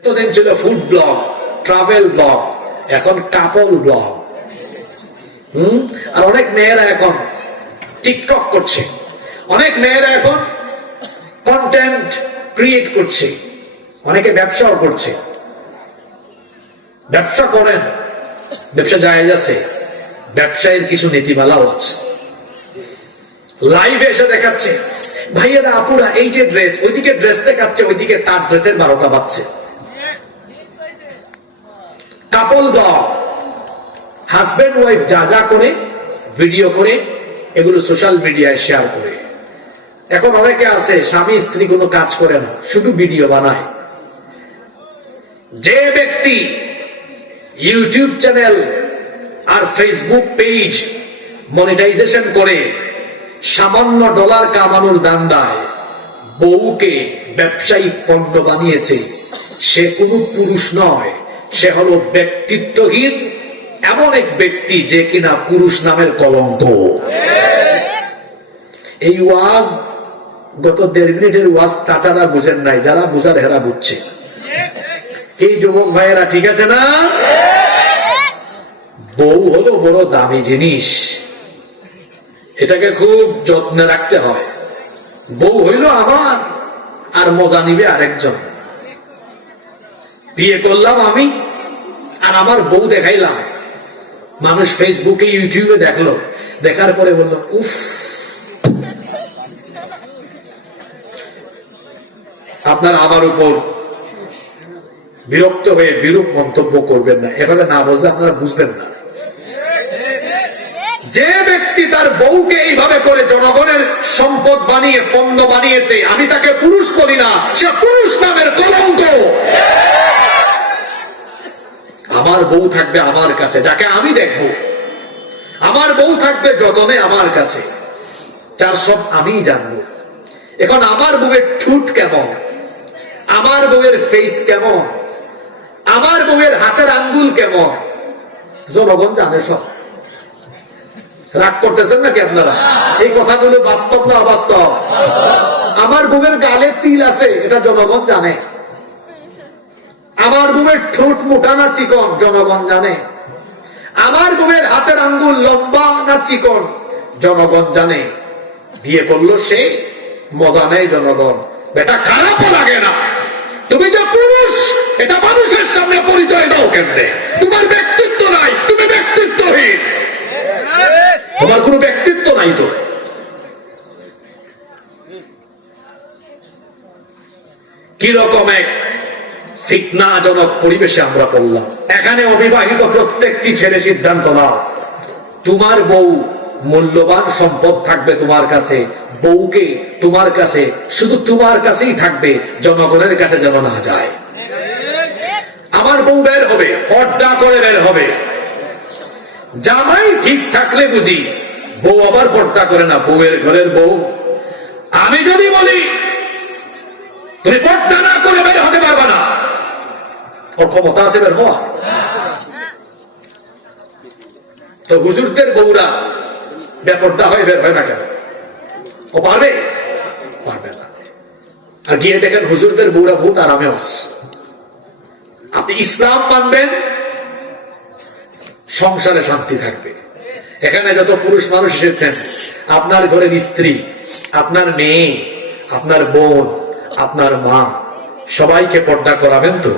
এতদিন ছিল food blog, travel blog, এখন কাপল ব্লগ। আর অনেক মেয়েরা এখন টিকটক করছে, অনেক মেয়েরা এখন কন্টেন্ট ক্রিয়েট করছে, অনেকে ব্যবসাও করছে। ব্যবসা করেন, ব্যবসা জায়েজ আছে, ব্যবসায়ের কিছু নীতিমালাও আছে। লাইভে এসে দেখাচ্ছে ভাইয়েরা আপুরা এই যে ড্রেস, ওইদিকে ড্রেস দেখাচ্ছে, ওইদিকে তার ড্রেসের 12টা বাজছে। কাপল ব্লগ, হাজবেন্ড ওয়াইফ যা যা করে ভিডিও করে এগুলো সোশ্যাল মিডিয়ায় শেয়ার করে। এখন অনেকে আছে স্বামী স্ত্রী কোনো কাজ করে না, শুধু ভিডিও বানায়। যে ব্যক্তি ইউটিউব চ্যানেল আর ফেসবুক পেজ মনিটাইজেশন করে সামান্য ডলার কামানোর দান্দায় বউকে ব্যবসায়িক পণ্য বানিয়েছে, সে কোনো পুরুষ নয়, সে হলো ব্যক্তিত্বহীন এমন এক ব্যক্তি যে কিনা পুরুষ নামের কলঙ্ক। এই ওয়াজ গত 1.5 মিনিটের ওয়াজ চাচারা বুঝেন নাই, যারা বুঝার হেরা বুঝছে। এই যুবক ভাইয়েরা ঠিক আছে না? বউ হলো বড় দামি জিনিস, এটাকে খুব যত্নে রাখতে হয়। বউ হইল আমার, আর মজা নিবে আরেকজন। বিয়ে করলাম আমি, আর আমার বউ দেখাইলাম, মানুষ ফেসবুকে ইউটিউবে দেখলো, দেখার পরে বললো উফ। আপনার আমার উপর বিরক্ত হয়ে বিরূপ মন্তব্য করবেন না, এভাবে না বুঝলে আপনারা বুঝবেন না। যে ব্যক্তি তার বউকে এইভাবে করে জনগণের সম্পদ বানিয়ে পণ্য বানিয়েছে, আমি তাকে পুরুষ বলি না, সে পুরুষ নামের কলঙ্ক। আমার বউ থাকবে আমার কাছে, যাকে আমি দেখবো, আমার বউ থাকবে যতনে আমার কাছে, যার সব আমি জানবো। এখন আমার বউয়ের ঠোঁট কেমন, আমার বউয়ের ফেস কেমন, আমার বউয়ের হাতের আঙ্গুল কেমন, জনগণ জানে সব। রাগ করতেছেন নাকি আপনারা? এই কথাগুলো বাস্তব না অবাস্তব? আমার বউয়ের গালে তিল আছে, এটা জনগণ জানে। আমার বউয়ের ঠোঁট মোটা না চিকন, জনগণ জানে। আমার বউয়ের হাতের আঙ্গুল লম্বা না চিকন, জনগণ জানে। বিয়ে করলো সে, মজা নেই জনগণ। বেটা খারাপও লাগে না, তুমি যে পুরুষ এটা মানুষের সামনে পরিচয় দাও কেমনে? তোমার ব্যক্তিত্ব নাই, তুমি ব্যক্তিত্বহীন, তোমার কোনো ব্যক্তিত্ব নাই। তো কিরকম এক ফিতনাজনক পরিবেশে আমরা পড়লাম। এখানে অবিবাহিত প্রত্যেকটি ছেলে সিদ্ধান্ত নাও, তোমার বউ মূল্যবান সম্পদ থাকবে তোমার কাছে, বউকে তোমার কাছে, শুধু তোমার কাছেই থাকবে, জনগণের কাছে যেন না যায়। আমার বউ বের হবে, পর্দা করে বের হবে। জামাই ঠিক থাকলে বুঝি বউ আবার পর্দা করে না, বউয়ের ঘরের বউ। আমি যদি বলি তুমি পর্দা না করে বের হতে পারবা না, ওর ক্ষমতা আছে বের হওয়া? তো হুজুরদের বউরা বেপর্দা হয়ে বের হয় না কেন? ও পারবে? পারবে না। আর গিয়ে দেখেন হুজুরদের বউরা বহুত আরামে আছে। আপনি ইসলাম মানবেন, সংসারে শান্তি থাকবে। এখানে যত পুরুষ মানুষ এসেছেন, আপনার ঘরের স্ত্রী, আপনার মেয়ে, আপনার বোন, আপনার মা, সবাইকে পর্দা করাবেন তো?